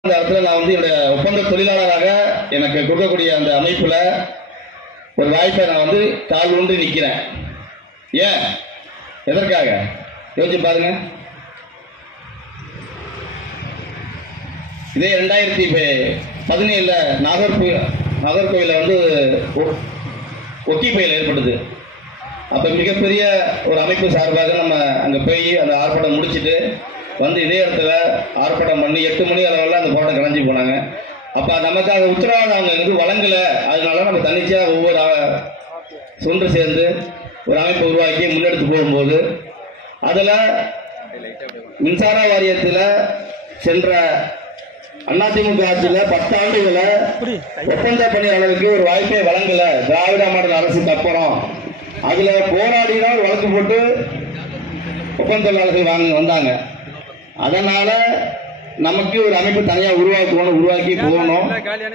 அந்த இடத்துல நான் வந்து என்னுடைய ஒப்பந்த தொழிலாளராக எனக்கு கொடுக்கக்கூடிய அந்த அமைப்பில் ஒரு வாய்ப்பை நான் வந்து கால் ஒன்று நிற்கிறேன் ஏன்? எதற்காக? யோசிச்சு பாருங்க. இதே ரெண்டாயிரத்தி பதினேழில் நாகர்கோவில் நாகர்கோவிலில் வந்து ஒ- ஒக்கி புயல் ஏற்பட்டது. அப்போ மிகப்பெரிய ஒரு அமைப்பு சார்பாக நம்ம அங்கே போய் அந்த ஆர்ப்பாட்டம் முடிச்சுட்டு வந்து இதே இடத்துல ஆர்ப்பாட்டம் பண்ணி எட்டு மணி அளவில் அந்த போராட்டம் கலைஞ்சு போனாங்க. அப்போ நமக்கு அந்த உத்தரவாதம் அவங்க வந்து வழங்கலை. அதனால நம்ம தன்னிச்சையாக ஒவ்வொரு ஆ- ஒன்று சேர்ந்து ஒரு அமைப்பு உருவாக்கி முன்னெடுத்து போகும்போது அதில் மின்சார வாரியத்தில் சென்ற அதிமுக ஆட்சியில் பத்தாண்டுகளை ஒப்பந்த பணியாளருக்கு ஒரு வாய்ப்பை வழங்கல. திராவிட மாடல் அரசுக்கு அப்புறம். அதில் போராடினால் வழக்கு போட்டு ஒப்பந்த தொழிலாளர்கள் வாங்க வந்தாங்க. அதனால நமக்கு ஒரு அமைப்பு தனியா உருவாக்கணும் உருவாக்கி போகணும்.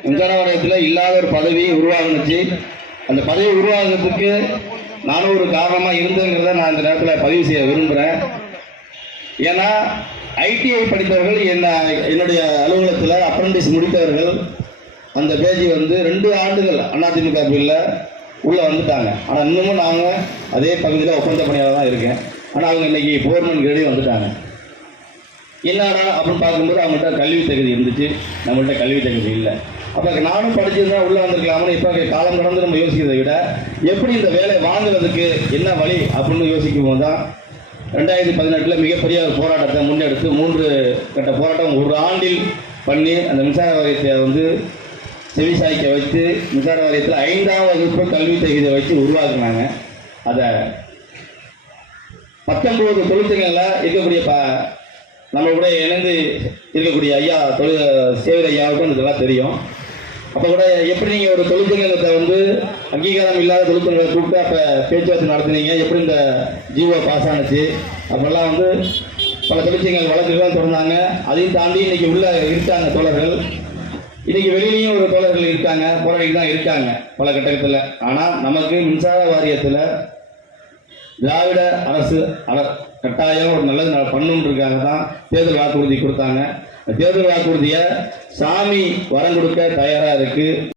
மின்சார வாரியத்தில் இல்லாத ஒரு பதவி உருவாகுனுச்சு. அந்த பதவி உருவாகிறதுக்கு நானும் ஒரு காரணமா இருந்தேங்கிறத நான் இந்த நேரத்தில் பதிவு செய்ய விரும்புகிறேன் ஏன்னா ஐடிஐ படித்தவர்கள் என்ன என்னுடைய அலுவலகத்தில் அப்ரண்டிஸ் முடித்தவர்கள் அந்த பேஜ் வந்து ரெண்டு ஆண்டுகள் அதிமுக பில்ல உள்ளே வந்துட்டாங்க. ஆனால் இன்னமும் நாங்கள் அதே பகுதியில் ஒப்பந்த பணியாளர் தான் இருக்கேன். ஆனால் அவங்க இன்னைக்கு போர்மன் கிரேடி வந்துட்டாங்க. என்னடா அப்படின்னு பார்க்கும்போது அவங்கள்ட்ட கல்வி தகுதி இருந்துச்சு. நம்மள்ட்ட கல்வி தகுதி இல்லை. அப்போ நானும் படிச்சிருந்தா உள்ளே வந்திருக்கலாம்னு இப்போ காலம் கடந்து நம்ம யோசிக்கிறதை விட எப்படி இந்த வேலை வாங்குறதுக்கு என்ன வழி அப்படின்னு யோசிக்கும் போது தான் ரெண்டாயிரத்தி பதினெட்டில் மிகப்பெரிய ஒரு போராட்டத்தை முன்னெடுத்து மூன்று கட்ட போராட்டம் ஒரு ஆண்டில் பண்ணி அந்த மின்சார வாரியத்தை வந்து செவிசாய்க்க வைத்து மின்சார வாரியத்தில் ஐந்தாம் வகுப்பு கல்வி தகுதியை வச்சு உருவாக்குனாங்க. அதை பத்தொன்பது தொழிற்சங்கங்களில் இருக்கக்கூடிய ப நம்ம கூட இணைந்து இருக்கக்கூடிய ஐயா தொழில் சேவர் ஐயாவுக்கும் இதெல்லாம் தெரியும். அப்போ கூட எப்படி நீங்கள் ஒரு தொழிற்சங்கத்தை வந்து அங்கீகாரம் இல்லாத தொழிற்சங்கங்களை கூப்பிட்டு அப்போ பேச்சுவார்த்தை நடத்துனீங்க? எப்படி இந்த ஜீவோ பாஸ் ஆனுச்சு? அப்போல்லாம் வந்து பல தொழிற்சங்கங்கள் வழக்குகள் தொடர்ந்தாங்க. அதையும் தாண்டி இன்னைக்கு உள்ள இருக்காங்க தோழர்கள். இன்னைக்கு வெளியிலையும் ஒரு தோழர்கள் இருக்காங்க. போராடிட்டு தான் இருக்காங்க பல கட்டத்தில் ஆனால் நமக்கு மின்சார வாரியத்தில் திராவிட அரசு கட்டாயம் ஒரு நல்லது நல்ல பண்ணணுன்றதுக்காக தான் தேர்தல் வாக்குறுதி கொடுத்தாங்க. அந்த தேர்தல் வாக்குறுதியை சாமி வரம் கொடுக்க தயாராக இருக்குது